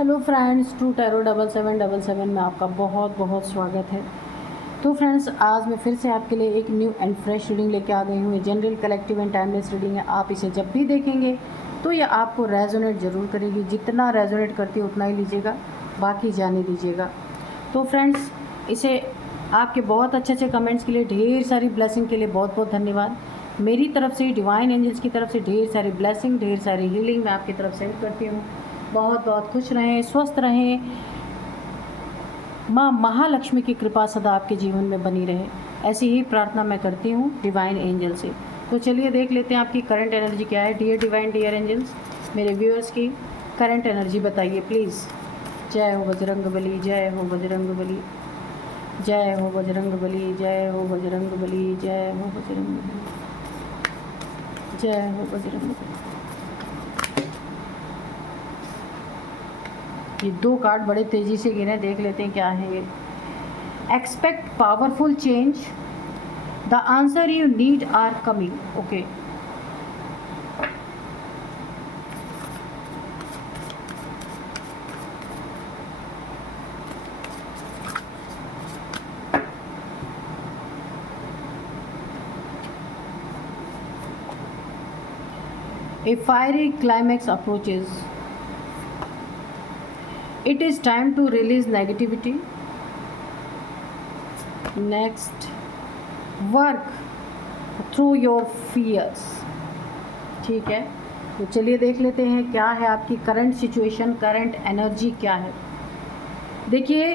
Hello friends, true tarot 7777 में आपका बहुत बहुत स्वागत है। तो फ्रेंड्स, आज मैं फिर से आपके लिए एक न्यू एंड फ्रेश रीडिंग लेके आ गई हूँ। General, collective and timeless reading है। आप इसे जब भी देखेंगे तो ये आपको रेजोनेट ज़रूर करेगी। जितना रेजोनेट करती है उतना ही लीजिएगा, बाकी जाने दीजिएगा। तो फ्रेंड्स, इसे आपके बहुत अच्छे अच्छे कमेंट्स के लिए, ढेर सारी ब्लेसिंग के लिए बहुत बहुत धन्यवाद। मेरी तरफ से, डिवाइन एंजल्स की तरफ से ढेर सारी ब्लेसिंग, ढेर सारी हीलिंग मैं आपकी तरफ सेंड करती हूँ। बहुत बहुत खुश रहें, स्वस्थ रहें। माँ महालक्ष्मी की कृपा सदा आपके जीवन में बनी रहे, ऐसी ही प्रार्थना मैं करती हूँ डिवाइन एंजल से। तो चलिए देख लेते हैं आपकी करंट एनर्जी क्या है। डियर डिवाइन, डियर एंजल्स, मेरे व्यूअर्स की करंट एनर्जी बताइए प्लीज़। जय हो बजरंगबली, जय हो बजरंगबली, जय हो बजरंगबली, जय हो बजरंगबली, जय हो बजरंगबली, जय हो बजरंगबली। ये दो कार्ड बड़े तेज़ी से गिरे, देख लेते हैं क्या है ये। Expect powerful change, the answer you need are coming. Okay, a fiery climax approaches. It is time to release negativity. Next, work through your fears. ठीक है, तो चलिए देख लेते हैं क्या है आपकी करंट सिचुएशन, करंट एनर्जी क्या है। देखिए,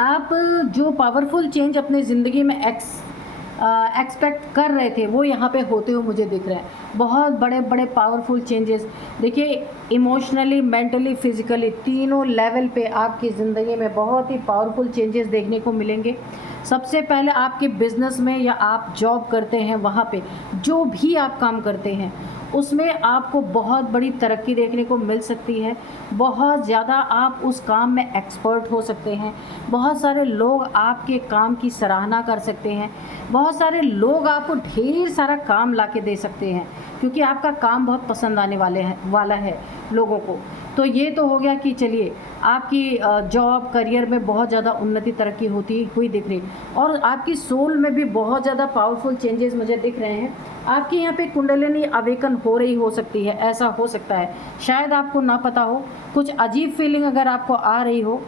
आप जो पावरफुल चेंज अपने ज़िंदगी में एक्सपेक्ट कर रहे थे वो यहाँ पे होते हुए मुझे दिख रहे हैं। बहुत बड़े बड़े पावरफुल चेंजेस। देखिए, इमोशनली, मेंटली, फिजिकली, तीनों लेवल पे आपकी ज़िंदगी में बहुत ही पावरफुल चेंजेस देखने को मिलेंगे। सबसे पहले आपके बिजनेस में, या आप जॉब करते हैं वहाँ पे, जो भी आप काम करते हैं उसमें आपको बहुत बड़ी तरक्की देखने को मिल सकती है। बहुत ज़्यादा आप उस काम में एक्सपर्ट हो सकते हैं। बहुत सारे लोग आपके काम की सराहना कर सकते हैं। बहुत सारे लोग आपको ढेर सारा काम ला के दे सकते हैं, क्योंकि आपका काम बहुत पसंद आने वाला है लोगों को। तो ये तो हो गया कि चलिए आपकी जॉब, करियर में बहुत ज़्यादा उन्नति, तरक्की होती हुई दिख रही। और आपकी सोल में भी बहुत ज़्यादा पावरफुल चेंजेस मुझे दिख रहे हैं। आपकी यहाँ पे कुंडलिनी अवेकन हो रही हो सकती है, ऐसा हो सकता है। शायद आपको ना पता हो, कुछ अजीब फीलिंग अगर आपको आ रही हो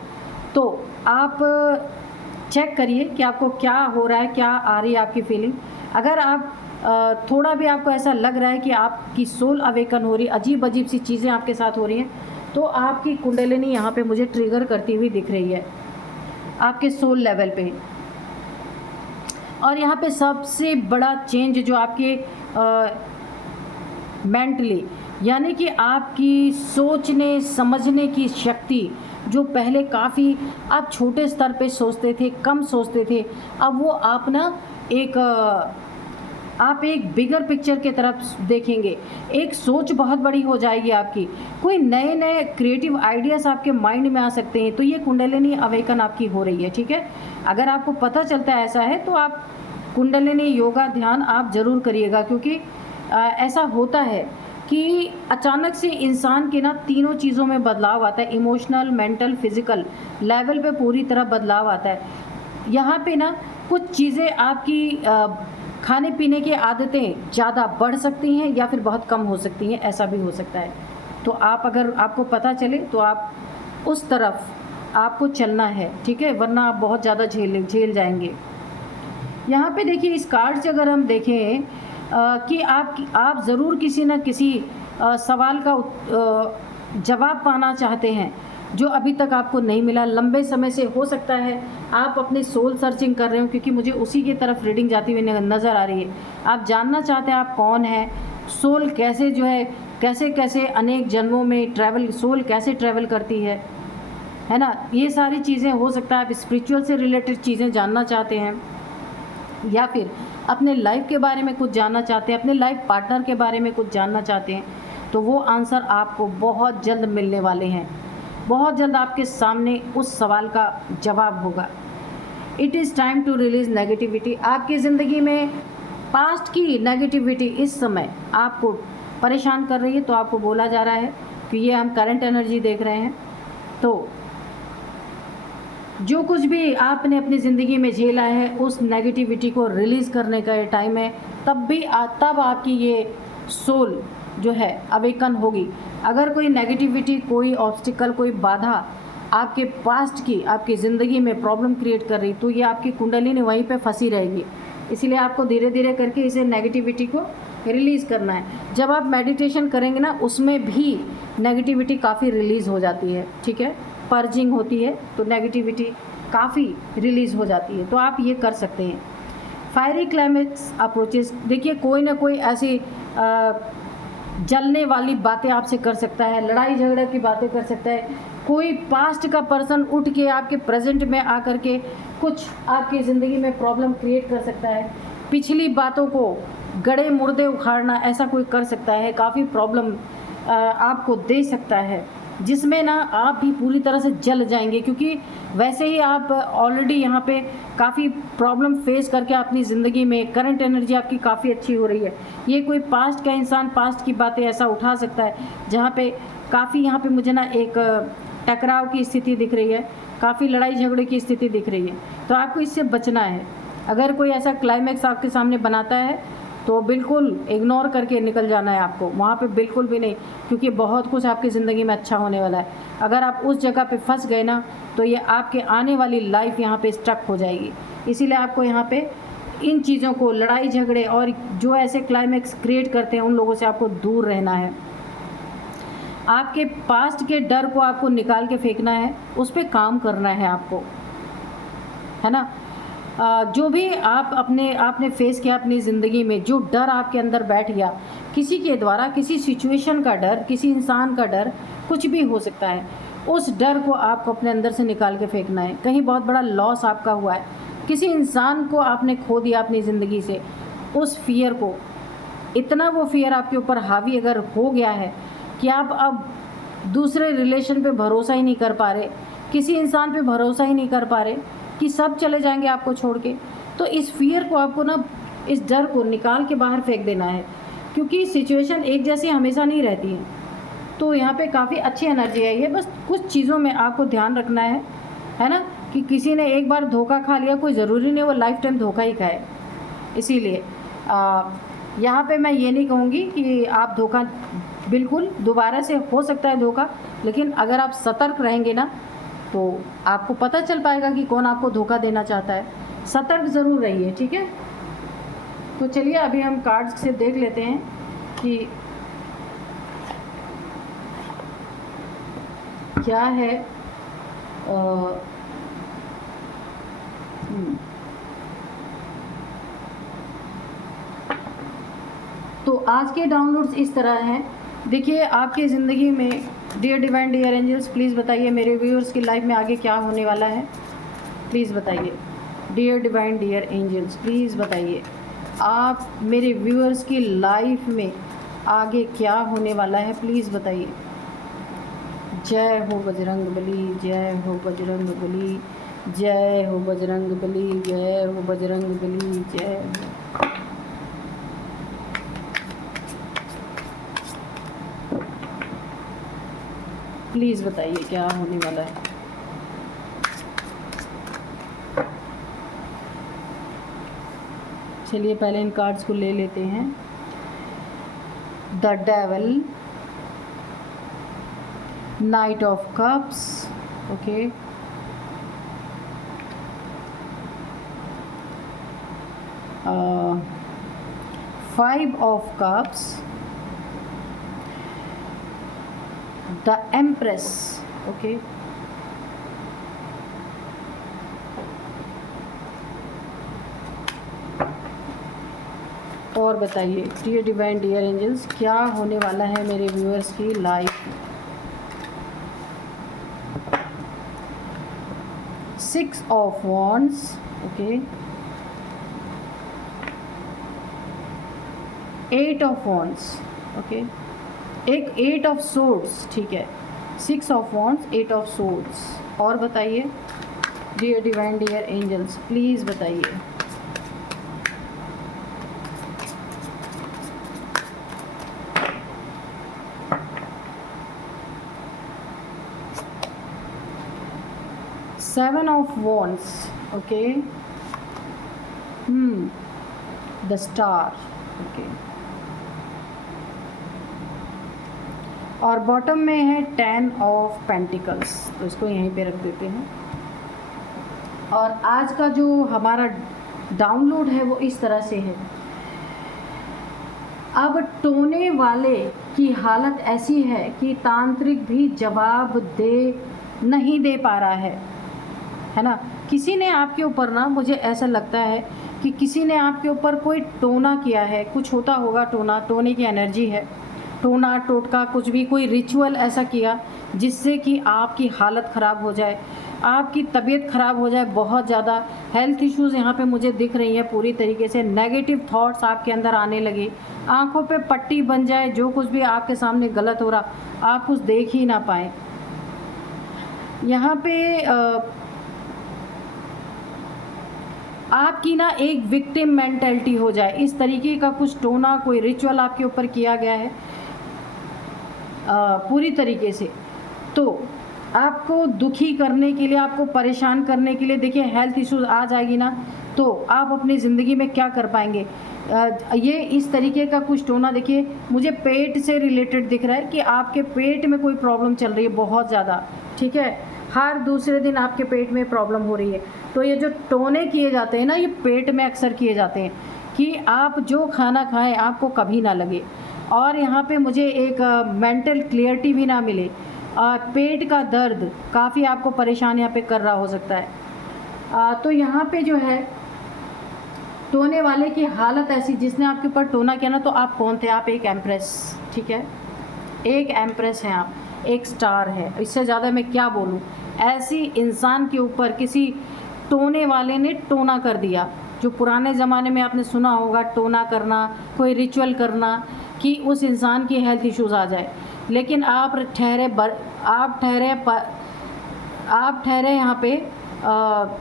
तो आप चेक करिए कि आपको क्या हो रहा है, क्या आ रही है आपकी फीलिंग। अगर आप थोड़ा भी आपको ऐसा लग रहा है कि आपकी सोल अवेकन हो रही, अजीब अजीब सी चीज़ें आपके साथ हो रही हैं, तो आपकी कुंडलिनी यहाँ पे मुझे ट्रिगर करती हुई दिख रही है आपके सोल लेवल पे। और यहाँ पे सबसे बड़ा चेंज जो आपके मेंटली, यानी कि आपकी सोचने समझने की शक्ति, जो पहले काफ़ी आप छोटे स्तर पे सोचते थे, कम सोचते थे, अब वो आप ना आप एक बिगर पिक्चर की तरफ देखेंगे। एक सोच बहुत बड़ी हो जाएगी आपकी। कोई नए नए क्रिएटिव आइडियाज़ आपके माइंड में आ सकते हैं। तो ये कुंडलिनी अवेकन आपकी हो रही है, ठीक है। अगर आपको पता चलता है ऐसा है तो आप कुंडलिनी योगा ध्यान आप ज़रूर करिएगा, क्योंकि ऐसा होता है कि अचानक से इंसान के ना तीनों चीज़ों में बदलाव आता है। इमोशनल, मेंटल, फिजिकल लेवल पे पूरी तरह बदलाव आता है। यहाँ पे ना कुछ चीज़ें आपकी खाने पीने की आदतें ज़्यादा बढ़ सकती हैं या फिर बहुत कम हो सकती हैं, ऐसा भी हो सकता है। तो आप, अगर आपको पता चले तो आप उस तरफ आपको चलना है, ठीक है, वरना आप बहुत ज़्यादा झेल जाएंगे। यहाँ पे देखिए, इस कार्ड से अगर हम देखें कि आप ज़रूर किसी न किसी सवाल का जवाब पाना चाहते हैं जो अभी तक आपको नहीं मिला। लंबे समय से हो सकता है आप अपने सोल सर्चिंग कर रहे हो, क्योंकि मुझे उसी की तरफ रीडिंग जाती हुई नज़र आ रही है। आप जानना चाहते हैं आप कौन है, सोल कैसे जो है, कैसे कैसे अनेक जन्मों में सोल कैसे ट्रैवल करती है ना। ये सारी चीज़ें हो सकता है आप स्पिरिचुअल से रिलेटेड चीज़ें जानना चाहते हैं, या फिर अपने लाइफ के बारे में कुछ जानना चाहते हैं, अपने लाइफ पार्टनर के बारे में कुछ जानना चाहते हैं। तो वो आंसर आपको बहुत जल्द मिलने वाले हैं। बहुत जल्द आपके सामने उस सवाल का जवाब होगा। It is time to release negativity. आपकी ज़िंदगी में पास्ट की नेगेटिविटी इस समय आपको परेशान कर रही है, तो आपको बोला जा रहा है कि ये हम करंट एनर्जी देख रहे हैं। तो जो कुछ भी आपने अपनी ज़िंदगी में झेला है उस नेगेटिविटी को रिलीज़ करने का ये टाइम है। तब आपकी ये सोल जो है अवेकन होगी। अगर कोई नेगेटिविटी, कोई ऑब्स्टिकल, कोई बाधा आपके पास्ट की, आपकी ज़िंदगी में प्रॉब्लम क्रिएट कर रही, तो ये आपकी कुंडलिनी वहीं पे फंसी रहेगी। इसीलिए आपको धीरे धीरे करके इसे नेगेटिविटी को रिलीज़ करना है। जब आप मेडिटेशन करेंगे ना, उसमें भी नेगेटिविटी काफ़ी रिलीज़ हो जाती है, ठीक है, पर्जिंग होती है तो नेगेटिविटी काफ़ी रिलीज़ हो जाती है। तो आप ये कर सकते हैं। फायरी क्लाइमेक्स अप्रोचेस, देखिए कोई ना कोई ऐसी जलने वाली बातें आपसे कर सकता है, लड़ाई झगड़े की बातें कर सकता है। कोई पास्ट का पर्सन उठ के आपके प्रेजेंट में आकर के कुछ आपकी ज़िंदगी में प्रॉब्लम क्रिएट कर सकता है। पिछली बातों को गड़े मुर्दे उखाड़ना, ऐसा कोई कर सकता है। काफ़ी प्रॉब्लम आपको दे सकता है, जिसमें ना आप भी पूरी तरह से जल जाएंगे, क्योंकि वैसे ही आप ऑलरेडी यहाँ पे काफ़ी प्रॉब्लम फेस करके अपनी ज़िंदगी में करंट एनर्जी आपकी काफ़ी अच्छी हो रही है। ये कोई पास्ट का इंसान पास्ट की बातें ऐसा उठा सकता है जहाँ पे काफ़ी, यहाँ पे मुझे ना एक टकराव की स्थिति दिख रही है, काफ़ी लड़ाई झगड़े की स्थिति दिख रही है। तो आपको इससे बचना है। अगर कोई ऐसा क्लाइमैक्स आपके सामने बनाता है तो बिल्कुल इग्नोर करके निकल जाना है आपको, वहाँ पे बिल्कुल भी नहीं, क्योंकि बहुत कुछ आपकी ज़िंदगी में अच्छा होने वाला है। अगर आप उस जगह पे फंस गए ना, तो ये आपके आने वाली लाइफ यहाँ पे स्टक हो जाएगी। इसीलिए आपको यहाँ पे इन चीज़ों को, लड़ाई झगड़े और जो ऐसे क्लाइमैक्स क्रिएट करते हैं, उन लोगों से आपको दूर रहना है। आपके पास्ट के डर को आपको निकाल के फेंकना है, उस पर काम करना है आपको, है ना। जो भी आपने फेस किया अपनी ज़िंदगी में, जो डर आपके अंदर बैठ गया किसी के द्वारा, किसी सिचुएशन का डर, किसी इंसान का डर, कुछ भी हो सकता है, उस डर को आपको अपने अंदर से निकाल के फेंकना है। कहीं बहुत बड़ा लॉस आपका हुआ है, किसी इंसान को आपने खो दिया अपनी ज़िंदगी से, उस फियर को, इतना वो फियर आपके ऊपर हावी अगर हो गया है कि आप अब दूसरे रिलेशन पे भरोसा ही नहीं कर पा रहे, किसी इंसान पे भरोसा ही नहीं कर पा रहे कि सब चले जाएंगे आपको छोड़ के, तो इस फियर को आपको ना, इस डर को निकाल के बाहर फेंक देना है। क्योंकि सिचुएशन एक जैसी हमेशा नहीं रहती है। तो यहाँ पे काफ़ी अच्छी एनर्जी है। ये बस कुछ चीज़ों में आपको ध्यान रखना है ना, कि किसी ने एक बार धोखा खा लिया, कोई ज़रूरी नहीं वो लाइफ टाइम धोखा ही खाए। इसीलिए यहाँ पे मैं ये नहीं कहूँगी कि आप धोखा, बिल्कुल दोबारा से हो सकता है धोखा, लेकिन अगर आप सतर्क रहेंगे ना, तो आपको पता चल पाएगा कि कौन आपको धोखा देना चाहता है। सतर्क ज़रूर रहिए, ठीक है। तो चलिए अभी हम कार्ड्स से देख लेते हैं कि क्या है। तो आज के डाउनलोड्स इस तरह हैं। देखिए आपकी ज़िंदगी में dear divine dear angels, please बताइए मेरे व्यूअर्स की लाइफ में आगे क्या होने वाला है। प्लीज़ बताइए dear divine dear angels, please बताइए आप मेरे व्यूअर्स की लाइफ में आगे क्या होने वाला है, प्लीज़ बताइए। जय हो बजरंग बली, जय हो बजरंग बली, जय हो बजरंग बली, जय हो बजरंग बली, जय हो। प्लीज़ बताइए क्या होने वाला है। चलिए पहले इन कार्ड्स को ले लेते हैं। The devil, night of cups, okay, five of cups, the empress, okay, और बताइए डियर डिवाइन डियर एंजल्स क्या होने वाला है मेरे व्यूअर्स की life. 6 of wands, okay, 8 of wands, okay, एक 8 ऑफ सोर्ड्स, ठीक है, 6 ऑफ वॉन्ड्स, 8 ऑफ सोर्ड्स। और बताइए dear divine dear angels, please बताइए। 7 of wands, okay, the star, okay, और बॉटम में है 10 ऑफ पेंटिकल्स, तो इसको यहीं पे रख देते हैं। और आज का जो हमारा डाउनलोड है वो इस तरह से है। अब टोने वाले की हालत ऐसी है कि तांत्रिक भी जवाब नहीं दे पा रहा है ना। किसी ने आपके ऊपर ना, मुझे ऐसा लगता है कि किसी ने आपके ऊपर कोई टोना किया है, कुछ होता होगा टोना, टोने की एनर्जी है, टोना टोटका कुछ भी, कोई रिचुअल ऐसा किया जिससे कि आपकी हालत ख़राब हो जाए, आपकी तबीयत ख़राब हो जाए, बहुत ज़्यादा हेल्थ इश्यूज़ यहाँ पे मुझे दिख रही हैं पूरी तरीके से, नेगेटिव थॉट्स आपके अंदर आने लगे, आंखों पे पट्टी बन जाए, जो कुछ भी आपके सामने गलत हो रहा आप कुछ देख ही ना पाए। यहाँ पे आपकी ना एक विक्टिम मेंटेलिटी हो जाए, इस तरीके का कुछ टोना, कोई रिचुअल आपके ऊपर किया गया है पूरी तरीके से, तो आपको दुखी करने के लिए, आपको परेशान करने के लिए। देखिए हेल्थ इश्यूज आ जाएगी ना, तो आप अपनी ज़िंदगी में क्या कर पाएंगे। ये इस तरीके का कुछ टोना, देखिए मुझे पेट से रिलेटेड दिख रहा है कि आपके पेट में कोई प्रॉब्लम चल रही है बहुत ज़्यादा, ठीक है, हर दूसरे दिन आपके पेट में प्रॉब्लम हो रही है। तो ये जो टोने किए जाते हैं ना, ये पेट में अक्सर किए जाते हैं कि आप जो खाना खाएं आपको कभी ना लगे, और यहाँ पे मुझे एक मेंटल क्लियरिटी भी ना मिले, पेट का दर्द काफ़ी आपको परेशान यहाँ पे कर रहा हो सकता है। तो यहाँ पे जो है टोने वाले की हालत ऐसी, जिसने आपके ऊपर टोना किया ना, तो आप कौन थे, आप एक एम्प्रेस, ठीक है, एक एम्प्रेस हैं आप, एक स्टार है, इससे ज़्यादा मैं क्या बोलूँ। ऐसी इंसान के ऊपर किसी टोने वाले ने टोना कर दिया, जो पुराने ज़माने में आपने सुना होगा, टोना करना, कोई रिचुअल करना कि उस इंसान की हेल्थ इश्यूज़ आ जाए। लेकिन आप ठहरे यहाँ पे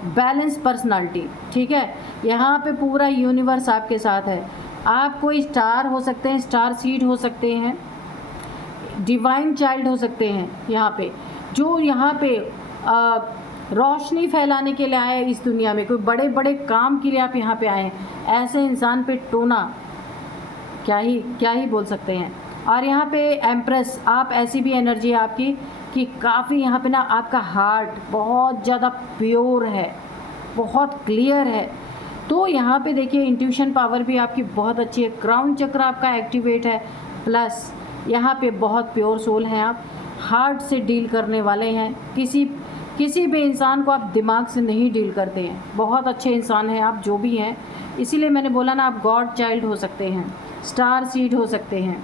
बैलेंस पर्सनालिटी, ठीक है, यहाँ पे पूरा यूनिवर्स आपके साथ है। आप कोई स्टार हो सकते हैं, स्टार सीड हो सकते हैं, डिवाइन चाइल्ड हो सकते हैं, यहाँ पे जो यहाँ पे रोशनी फैलाने के लिए आए इस दुनिया में, कोई बड़े बड़े काम के लिए आप यहाँ पे आए हैं। ऐसे इंसान पे टोना क्या ही बोल सकते हैं। और यहाँ पे एम्प्रेस, आप ऐसी भी एनर्जी है आपकी कि काफ़ी यहाँ पे ना आपका हार्ट बहुत ज़्यादा प्योर है, बहुत क्लियर है। तो यहाँ पे देखिए इंट्यूशन पावर भी आपकी बहुत अच्छी है, क्राउन चक्र आपका एक्टिवेट है, प्लस यहाँ पे बहुत प्योर सोल हैं आप, हार्ट से डील करने वाले हैं, किसी भी इंसान को आप दिमाग से नहीं डील करते हैं, बहुत अच्छे इंसान हैं आप जो भी हैं। इसीलिए मैंने बोला ना, आप गॉड चाइल्ड हो सकते हैं, स्टार सीड हो सकते हैं।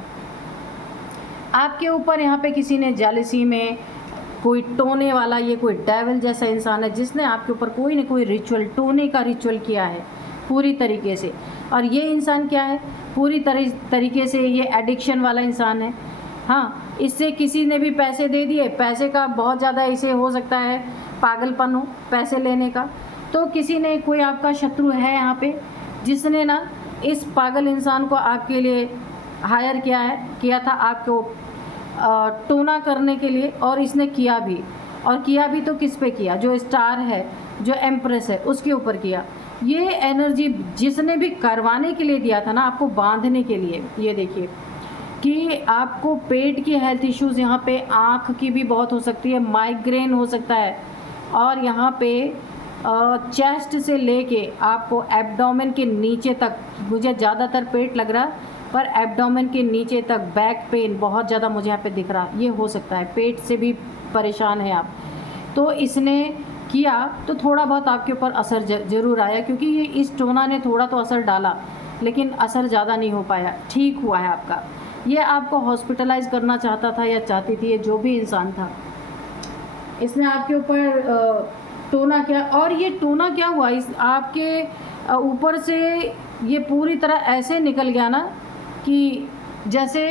आपके ऊपर यहाँ पे किसी ने जेलसी में कोई टोने वाला, ये कोई डेविल जैसा इंसान है जिसने आपके ऊपर कोई ना कोई रिचुअल, टोने का रिचुअल किया है पूरी तरीके से। और ये इंसान क्या है, पूरी तरीके से ये एडिक्शन वाला इंसान है। हाँ, इससे किसी ने भी पैसे दे दिए, पैसे का बहुत ज़्यादा इसे हो सकता है पागलपन हो पैसे लेने का, तो किसी ने, कोई आपका शत्रु है यहाँ पे जिसने ना इस पागल इंसान को आपके लिए हायर किया था आपको टोना करने के लिए, और इसने किया भी तो किस पे किया, जो स्टार है, जो एम्प्रेस है, उसके ऊपर किया। ये एनर्जी जिसने भी करवाने के लिए दिया था ना, आपको बांधने के लिए, ये देखिए कि आपको पेट की हेल्थ इश्यूज़, यहाँ पे आँख की भी बहुत हो सकती है, माइग्रेन हो सकता है, और यहाँ पे चेस्ट से लेके आपको एब्डोमेन के नीचे तक, मुझे ज़्यादातर पेट लग रहा, पर एब्डोमेन के नीचे तक बैक पेन बहुत ज़्यादा मुझे यहाँ पे दिख रहा, ये हो सकता है, पेट से भी परेशान है आप। तो इसने किया तो थोड़ा बहुत आपके ऊपर असर ज़रूर आया, क्योंकि ये इस टोना ने थोड़ा तो असर डाला, लेकिन असर ज़्यादा नहीं हो पाया, ठीक हुआ है आपका। ये आपको हॉस्पिटलाइज करना चाहता था या चाहती थी, ये जो भी इंसान था, इसने आपके ऊपर टोना किया। और ये टोना क्या हुआ, इस आपके ऊपर से ये पूरी तरह ऐसे निकल गया ना कि जैसे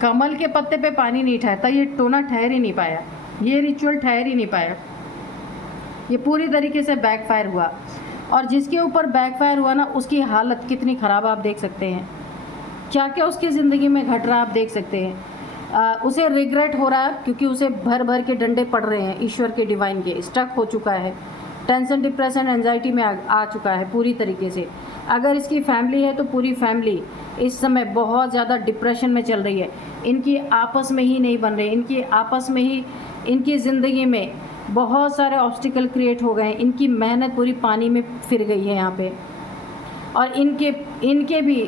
कमल के पत्ते पे पानी नहीं ठहरता, ये टोना ठहर ही नहीं पाया, ये रिचुअल ठहर ही नहीं पाया, ये पूरी तरीके से बैकफायर हुआ। और जिसके ऊपर बैकफायर हुआ ना, उसकी हालत कितनी ख़राब आप देख सकते हैं, क्या क्या उसकी ज़िंदगी में घट रहा आप देख सकते हैं। उसे रिग्रेट हो रहा है क्योंकि उसे भर भर के डंडे पड़ रहे हैं ईश्वर के डिवाइन के, स्टक हो चुका है, टेंशन डिप्रेशन एंजाइटी में आ चुका है पूरी तरीके से। अगर इसकी फैमिली है तो पूरी फैमिली इस समय बहुत ज़्यादा डिप्रेशन में चल रही है। इनकी आपस में ही नहीं बन रही, इनकी आपस में ही इनकी ज़िंदगी में बहुत सारे ऑब्स्टिकल क्रिएट हो गए हैं। इनकी मेहनत पूरी पानी में फिर गई है यहाँ पे। और इनके भी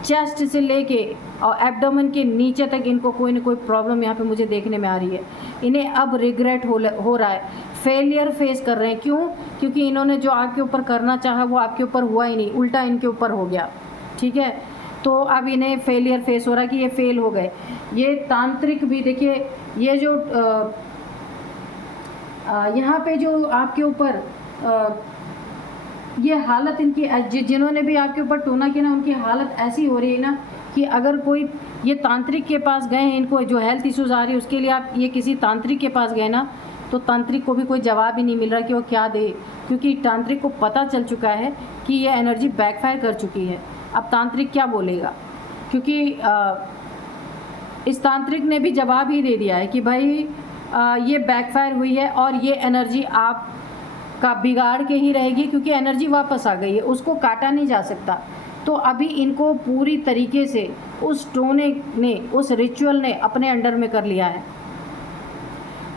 चेस्ट से लेके और एब्डोमेन के नीचे तक इनको कोई ना कोई प्रॉब्लम यहाँ पे मुझे देखने में आ रही है। इन्हें अब रिग्रेट हो रहा है, फेलियर फेस कर रहे हैं। क्यों? क्योंकि इन्होंने जो आपके ऊपर करना चाहा वो आपके ऊपर हुआ ही नहीं, उल्टा इनके ऊपर हो गया। ठीक है, तो अब इन्हें फेलियर फेस हो रहा है कि ये फेल हो गए। ये तांत्रिक भी देखिए, ये जो यहाँ पे जो आपके ऊपर ये हालत इनकी, जिन्होंने भी आपके ऊपर टोना किया ना, उनकी हालत ऐसी हो रही है ना कि अगर कोई ये तांत्रिक के पास गए हैं, इनको जो हेल्थ इश्यूज़ आ रही है उसके लिए आप ये किसी तांत्रिक के पास गए ना, तो तांत्रिक को भी कोई जवाब ही नहीं मिल रहा कि वो क्या दे, क्योंकि तांत्रिक को पता चल चुका है कि ये एनर्जी बैकफायर कर चुकी है। अब तांत्रिक क्या बोलेगा? क्योंकि इस तांत्रिक ने भी जवाब ही दे दिया है कि भाई ये बैकफायर हुई है और ये एनर्जी आप का बिगाड़ के ही रहेगी, क्योंकि एनर्जी वापस आ गई है, उसको काटा नहीं जा सकता। तो अभी इनको पूरी तरीके से उस टोने ने, उस रिचुअल ने अपने अंडर में कर लिया है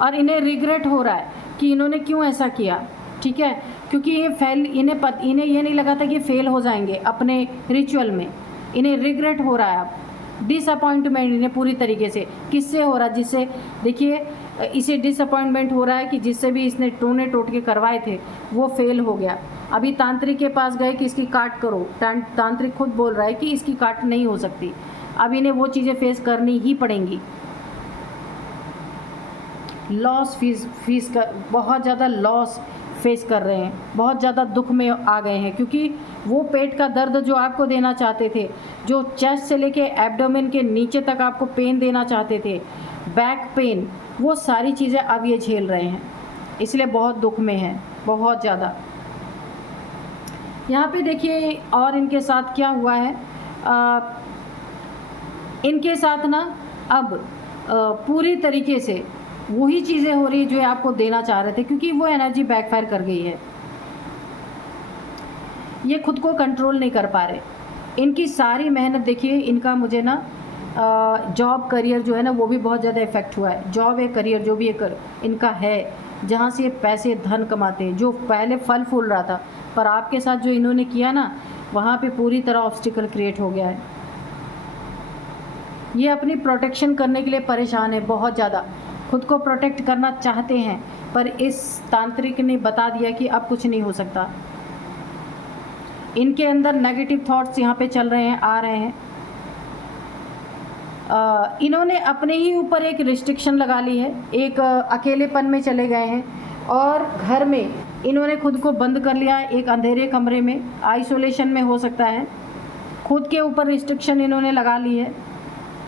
और इन्हें रिग्रेट हो रहा है कि इन्होंने क्यों ऐसा किया। ठीक है, क्योंकि इन्हें ये नहीं लगा था कि फेल हो जाएंगे अपने रिचुअल में। इन्हें रिग्रेट हो रहा है, अब डिसअपॉइंटमेंट इन्हें पूरी तरीके से किससे हो रहा है, जिससे देखिए इसे डिसअपॉइंटमेंट हो रहा है कि जिससे भी इसने टोने टोटके करवाए थे वो फेल हो गया। अभी तांत्रिक के पास गए कि इसकी काट करो, तांत्रिक खुद बोल रहा है कि इसकी काट नहीं हो सकती। अब इन्हें वो चीज़ें फेस करनी ही पड़ेंगी। लॉस फीस कर बहुत ज़्यादा लॉस फेस कर रहे हैं, बहुत ज़्यादा दुख में आ गए हैं, क्योंकि वो पेट का दर्द जो आपको देना चाहते थे, जो चेस्ट से लेके एब्डोमेन के नीचे तक आपको पेन देना चाहते थे, बैक पेन, वो सारी चीज़ें अब ये झेल रहे हैं, इसलिए बहुत दुख में हैं, बहुत ज़्यादा। यहाँ पे देखिए और इनके साथ क्या हुआ है। इनके साथ ना अब पूरी तरीके से वही चीज़ें हो रही जो आपको देना चाह रहे थे, क्योंकि वो एनर्जी बैकफायर कर गई है। ये खुद को कंट्रोल नहीं कर पा रहे। इनकी सारी मेहनत देखिए, इनका मुझे ना जॉब करियर जो है ना वो भी बहुत ज़्यादा इफ़ेक्ट हुआ है। जॉब या करियर जो भी इनका है, जहाँ से ये पैसे धन कमाते हैं, जो पहले फल फूल रहा था, पर आपके साथ जो इन्होंने किया ना, वहाँ पे पूरी तरह ऑब्स्टिकल क्रिएट हो गया है। ये अपनी प्रोटेक्शन करने के लिए परेशान है, बहुत ज़्यादा खुद को प्रोटेक्ट करना चाहते हैं, पर इस तांत्रिक ने बता दिया कि अब कुछ नहीं हो सकता। इनके अंदर नेगेटिव थॉट्स यहाँ पे चल रहे हैं, आ रहे हैं। इन्होंने अपने ही ऊपर एक रिस्ट्रिक्शन लगा ली है, एक अकेलेपन में चले गए हैं और घर में इन्होंने खुद को बंद कर लिया है, एक अंधेरे कमरे में, आइसोलेशन में हो सकता है। खुद के ऊपर रिस्ट्रिक्शन इन्होंने लगा ली है,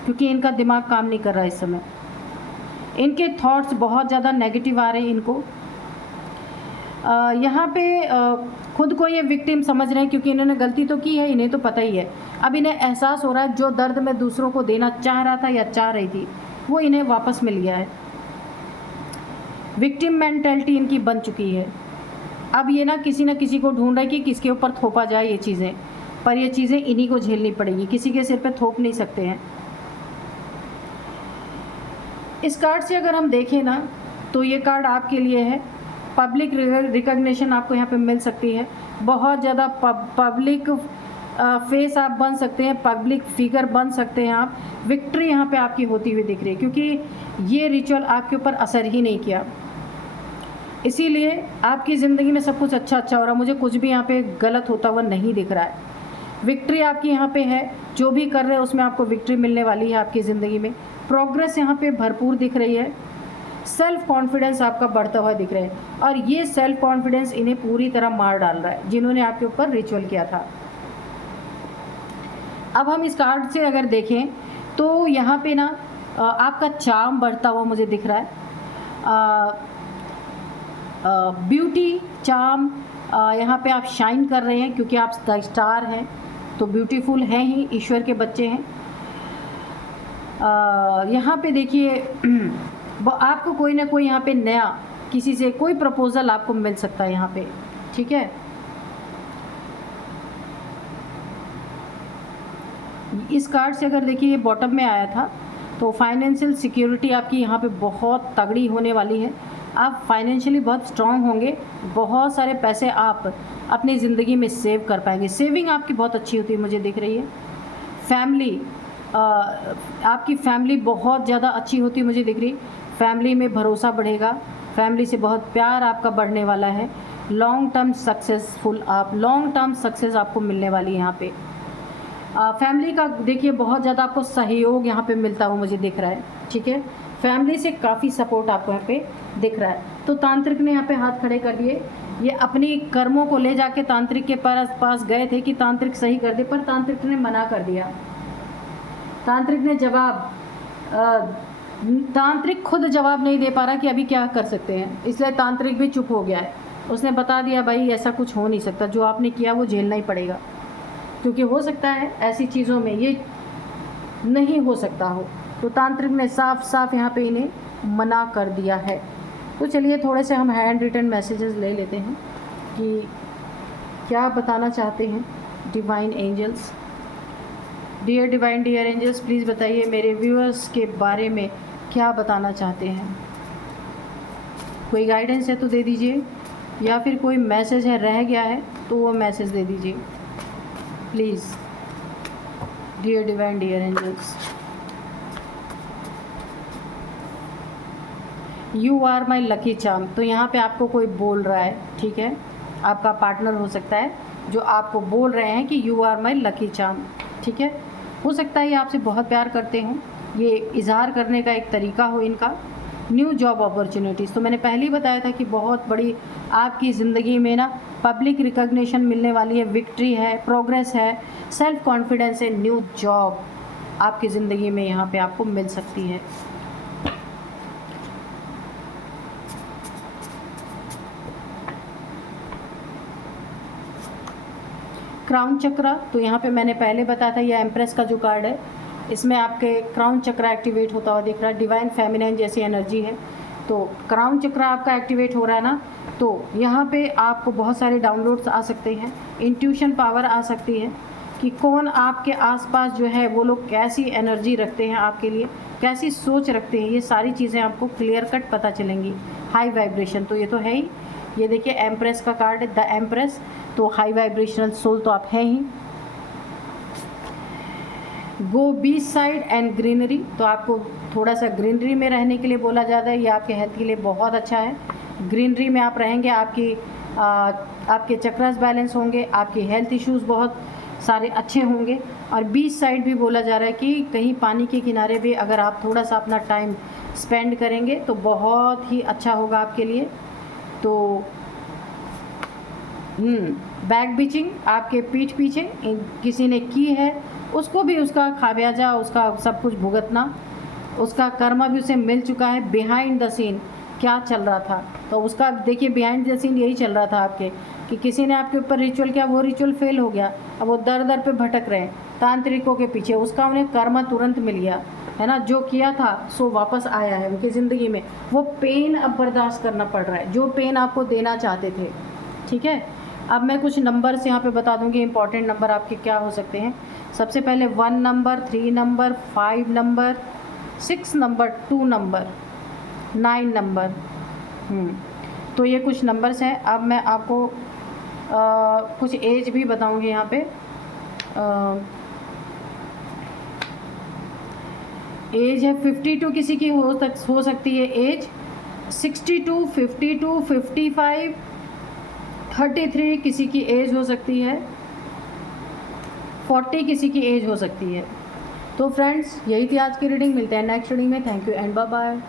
क्योंकि इनका दिमाग काम नहीं कर रहा है इस समय। इनके थॉट्स बहुत ज़्यादा नेगेटिव आ रहे हैं इनको। यहाँ पे खुद को ये विक्टिम समझ रहे हैं, क्योंकि इन्होंने गलती तो की है, इन्हें तो पता ही है। अब इन्हें एहसास हो रहा है जो दर्द मैं दूसरों को देना चाह रहा था या चाह रही थी, वो इन्हें वापस मिल गया है। विक्टिम मेंटालिटी इनकी बन चुकी है। अब ये ना किसी को ढूंढ रहा है कि किसके ऊपर थोपा जाए ये चीज़ें, पर ये चीज़ें इन्हीं को झेलनी पड़ेगी, किसी के सिर पे थोप नहीं सकते हैं। इस कार्ड से अगर हम देखें ना, तो ये कार्ड आपके लिए है। पब्लिक रिकग्निशन आपको यहाँ पे मिल सकती है, बहुत ज़्यादा पब्लिक फेस आप बन सकते हैं, पब्लिक फिगर बन सकते हैं आप। विक्ट्री यहाँ पे आपकी होती हुई दिख रही है, क्योंकि ये रिचुअल आपके ऊपर असर ही नहीं किया, इसीलिए आपकी ज़िंदगी में सब कुछ अच्छा हो रहा है। मुझे कुछ भी यहाँ पे गलत होता हुआ नहीं दिख रहा है। विक्ट्री आपकी यहाँ पे है, जो भी कर रहे हैं उसमें आपको विक्ट्री मिलने वाली है आपकी ज़िंदगी में। प्रोग्रेस यहाँ पे भरपूर दिख रही है। सेल्फ कॉन्फिडेंस आपका बढ़ता हुआ दिख रहा है, और ये सेल्फ कॉन्फिडेंस इन्हें पूरी तरह मार डाल रहा है जिन्होंने आपके ऊपर रिचुअल किया था। अब हम इस कार्ड से अगर देखें तो यहाँ पे ना आपका चार्म बढ़ता हुआ मुझे दिख रहा है। ब्यूटी चार्म यहाँ पे आप शाइन कर रहे हैं, क्योंकि आप स्टार हैं, तो ब्यूटीफुल हैं ही, ईश्वर के बच्चे हैं। यहाँ पे देखिए आपको कोई ना कोई यहाँ पे नया किसी से कोई प्रपोज़ल आपको मिल सकता है यहाँ पे, ठीक है। इस कार्ड से अगर देखिए ये बॉटम में आया था, तो फाइनेंशियल सिक्योरिटी आपकी यहाँ पे बहुत तगड़ी होने वाली है। आप फाइनेंशियली बहुत स्ट्रांग होंगे, बहुत सारे पैसे आप अपनी ज़िंदगी में सेव कर पाएंगे। सेविंग आपकी बहुत अच्छी होती है मुझे दिख रही है। फैमिली आपकी फैमिली बहुत ज़्यादा अच्छी होती है मुझे दिख रही। फैमिली में भरोसा बढ़ेगा, फैमिली से बहुत प्यार आपका बढ़ने वाला है। लॉन्ग टर्म सक्सेस आपको मिलने वाली है यहाँ पे। फैमिली का देखिए बहुत ज़्यादा आपको सहयोग यहाँ पे मिलता हुआ मुझे दिख रहा है, ठीक है। फैमिली से काफ़ी सपोर्ट आपको यहाँ पे दिख रहा है। तो तांत्रिक ने यहाँ पे हाथ खड़े कर दिए। ये अपनी कर्मों को ले जाके तांत्रिक के पास गए थे कि तांत्रिक सही कर दे, पर तांत्रिक ने मना कर दिया। तांत्रिक ने तांत्रिक खुद जवाब नहीं दे पा रहा कि अभी क्या कर सकते हैं, इसलिए तांत्रिक भी चुप हो गया है। उसने बता दिया भाई ऐसा कुछ हो नहीं सकता, जो आपने किया वो झेलना ही पड़ेगा, क्योंकि हो सकता है ऐसी चीज़ों में ये नहीं हो सकता हो। तो तांत्रिक ने साफ साफ यहाँ पे इन्हें मना कर दिया है। तो चलिए थोड़े से हम हैंड रिटन मैसेजेस ले लेते हैं कि क्या बताना चाहते हैं divine angels. Dear divine dear angels, please बताइए मेरे व्यूअर्स के बारे में क्या बताना चाहते हैं। कोई गाइडेंस है तो दे दीजिए, या फिर कोई मैसेज है रह गया है तो वो मैसेज दे दीजिए please. Dear divine dear angels, you are my lucky charm. तो यहाँ पे आपको कोई बोल रहा है, ठीक है, आपका पार्टनर हो सकता है जो आपको बोल रहे हैं कि you are my lucky charm, ठीक है। हो सकता है ये आपसे बहुत प्यार करते हों, ये इजहार करने का एक तरीका हो इनका। न्यू जॉब अपॉर्चुनिटीज़, तो मैंने पहले ही बताया था कि बहुत बड़ी आपकी ज़िंदगी में ना पब्लिक रिकॉग्निशन मिलने वाली है, विक्ट्री है, प्रोग्रेस है, सेल्फ कॉन्फिडेंस है। न्यू जॉब आपकी ज़िंदगी में यहाँ पे आपको मिल सकती है। क्राउन चक्रा, तो यहाँ पे मैंने पहले बताया था ये एम्प्रेस का जो कार्ड है, इसमें आपके क्राउन चक्रा एक्टिवेट होता हुआ दिख रहा है। डिवाइन फेमिनाइन जैसी एनर्जी है, तो क्राउन चक्रा आपका एक्टिवेट हो रहा है ना, तो यहाँ पे आपको बहुत सारे डाउनलोड्स आ सकते हैं, इंट्यूशन पावर आ सकती है कि कौन आपके आसपास जो है वो लोग कैसी एनर्जी रखते हैं आपके लिए, कैसी सोच रखते हैं, ये सारी चीज़ें आपको क्लियर कट पता चलेंगी। हाई वाइब्रेशन, तो ये तो है ही। ये देखिए एम्प्रेस का कार्ड है, द एम्प्रेस, तो हाई वाइब्रेशनल सोल तो आप हैं ही। गो बीच साइड एंड ग्रीनरी, तो आपको थोड़ा सा ग्रीनरी में रहने के लिए बोला जाता है। ये आपके हेल्थ के लिए बहुत अच्छा है। ग्रीनरी में आप रहेंगे, आपके चक्रास बैलेंस होंगे, आपके हेल्थ इश्यूज बहुत सारे अच्छे होंगे। और बीच साइड भी बोला जा रहा है कि कहीं पानी के किनारे भी अगर आप थोड़ा सा अपना टाइम स्पेंड करेंगे तो बहुत ही अच्छा होगा आपके लिए। तो बैक बिचिंग, आपके पीठ पीछे किसी ने की है, उसको भी उसका खामियाजा, उसका सब कुछ भुगतना, उसका कर्म भी उसे मिल चुका है। बिहाइंड द सीन क्या चल रहा था, तो उसका देखिए बिहाइंड द सीन यही चल रहा था आपके, कि किसी ने आपके ऊपर रिचुअल किया, वो रिचुअल फेल हो गया, अब वो दर दर पे भटक रहे हैं तांत्रिकों के पीछे, उसका उन्हें कर्म तुरंत मिल गया है ना, जो किया था सो वापस आया है उनकी ज़िंदगी में। वो पेन अब बर्दाश्त करना पड़ रहा है जो पेन आपको देना चाहते थे, ठीक है। अब मैं कुछ नंबर्स यहाँ पे बता दूँगी, इंपॉर्टेंट नंबर आपके क्या हो सकते हैं। सबसे पहले 1 number, 3 number, 5 number, 6 number, 2 number, 9 number. तो ये कुछ नंबर्स हैं। अब मैं आपको कुछ एज भी बताऊँगी यहाँ पे। एज है 52 किसी की हो सकती है एज, 62, 52, 55, 33 किसी की एज हो सकती है, 40 किसी की एज हो सकती है। तो फ्रेंड्स यही थी आज की रीडिंग। मिलते हैं नेक्स्ट रीडिंग में। Thank you and bye bye.